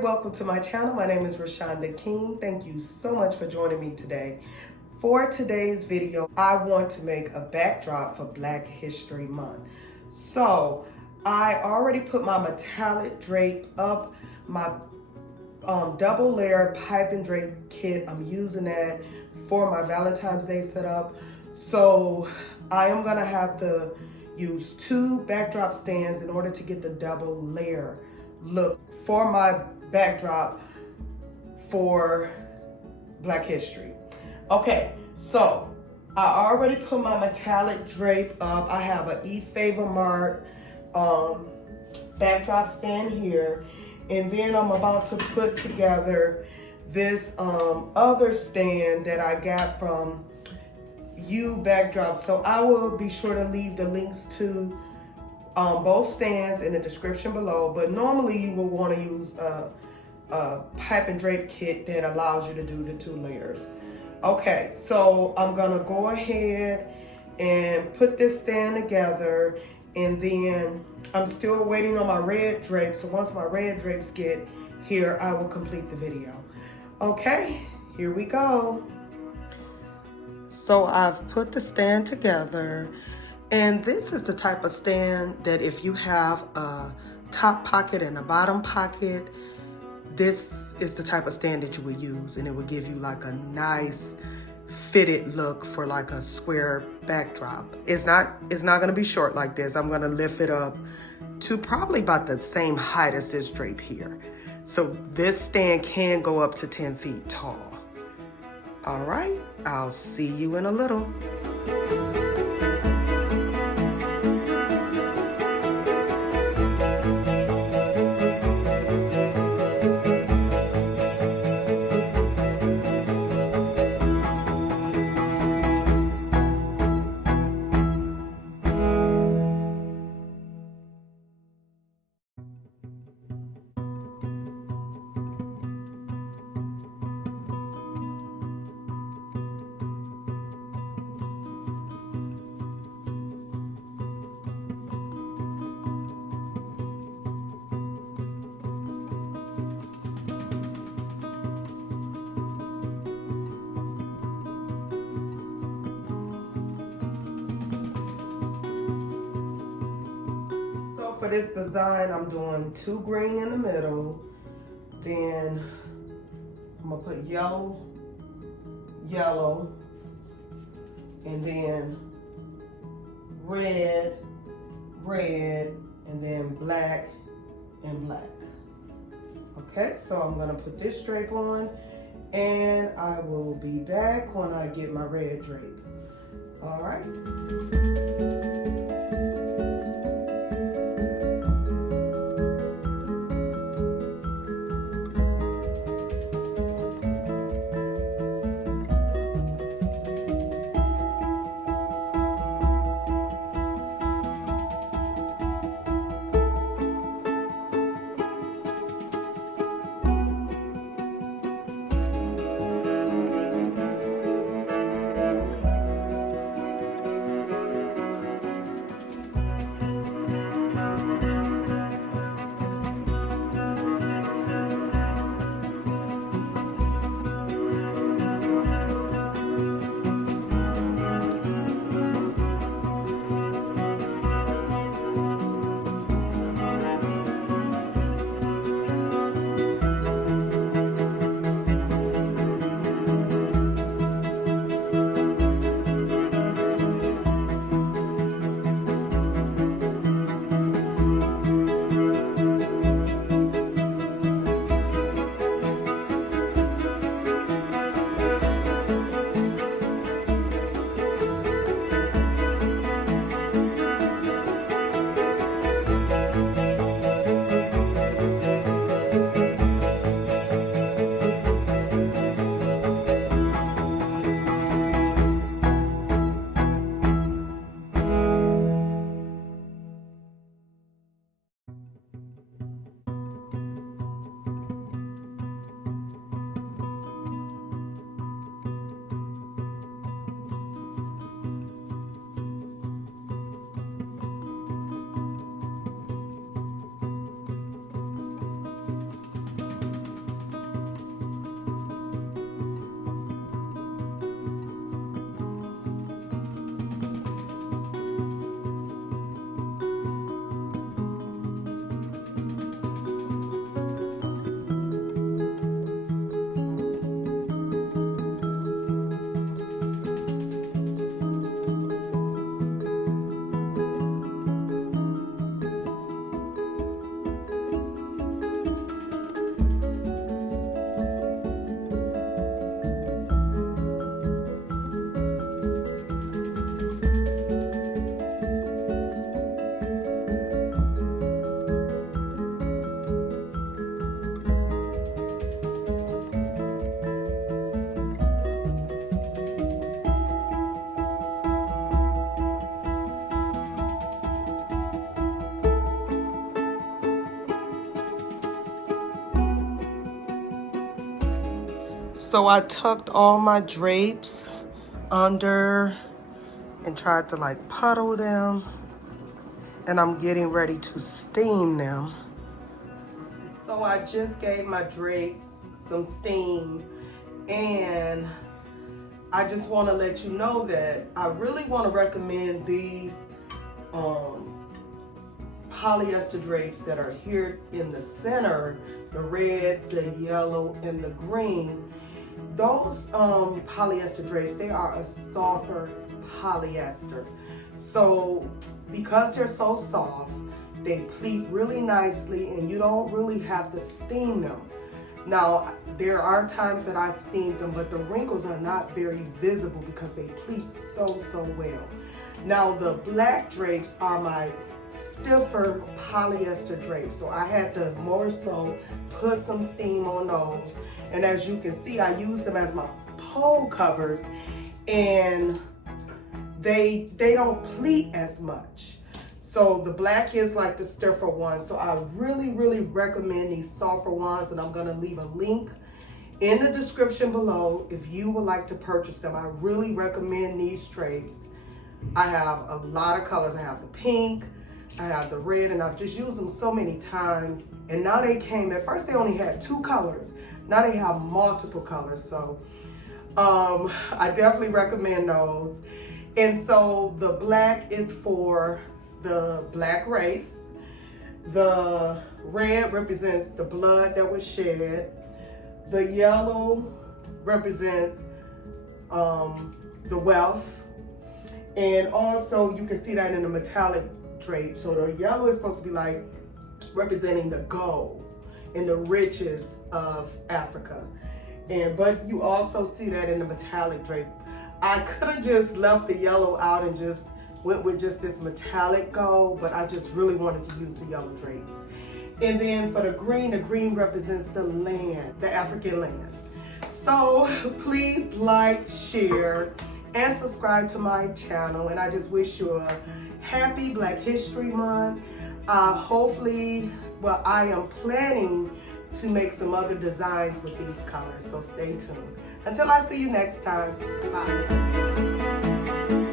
welcome to my channel. My name is Rashonda King. Thank you so much for joining me today. For today's video, I want to make a backdrop for Black History Month. So I already put my metallic drape up, my double layer pipe and drape kit. I'm using that for my Valentine's Day setup. So I am gonna have to use 2 backdrop stands in order to get the double layer look for my backdrop for Black History. Okay, so I already put my metallic drape up. I have an E Favor Mark backdrop stand here, and then I'm about to put together this other stand that I got from U Backdrop. So I will be sure to leave the links to both stands in the description below, but normally you will want to use a pipe and drape kit that allows you to do the 2 layers. Okay, so I'm gonna go ahead and put this stand together, and then I'm still waiting on my red drape. So once my red drapes get here, I will complete the video. Okay, here we go. So I've put the stand together, and this is the type of stand that if you have a top pocket and a bottom pocket, this is the type of stand that you would use, and it would give you like a nice fitted look for like a square backdrop. It's not gonna be short like this. I'm gonna lift it up to probably about the same height as this drape here. So this stand can go up to 10 feet tall. All right, I'll see you in a little. For this design, I'm doing 2 green in the middle, then I'm gonna put yellow, yellow, and then red, red, and then black and black. Okay, so I'm gonna put this drape on, and I will be back when I get my red drape. All right. So I tucked all my drapes under and tried to like puddle them. And I'm getting ready to steam them. So I just gave my drapes some steam, and I just want to let you know that I really want to recommend these polyester drapes that are here in the center, the red, the yellow, and the green. Those polyester drapes, they are a softer polyester. So because they're so soft, they pleat really nicely and you don't really have to steam them. Now, there are times that I steam them, but the wrinkles are not very visible because they pleat so well. Now, the black drapes are my stiffer polyester drapes. So I had to more so put some steam on those. And as you can see, I use them as my pole covers, and they don't pleat as much. So the black is like the stiffer one. So I really recommend these softer ones, and I'm gonna leave a link in the description below if you would like to purchase them. I really recommend these drapes. I have a lot of colors. I have the pink, I have the red, and I've just used them so many times. And now they came, at first they only had 2 colors. Now they have multiple colors. So I definitely recommend those. And so the black is for the black race. The red represents the blood that was shed. The yellow represents the wealth. And also you can see that in the metallic drape. So the yellow is supposed to be like representing the gold and the riches of Africa. But you also see that in the metallic drape. I could have just left the yellow out and just went with just this metallic gold, but I just really wanted to use the yellow drapes. And then for the green represents the land, the African land. So please like, share, and subscribe to my channel. And I just wish you a happy Black History Month. Hopefully, well, I am planning to make some other designs with these colors, so stay tuned. Until I see you next time, bye.